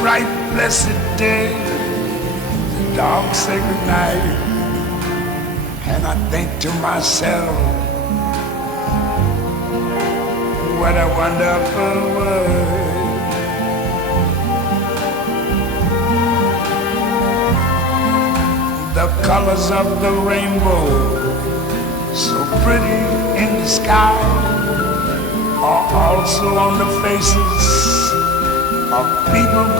bright, blessed day, the dark, sacred night. And I think to myself, what a wonderful world. The colors of the rainbow, so pretty in the sky, are also on the faces of people.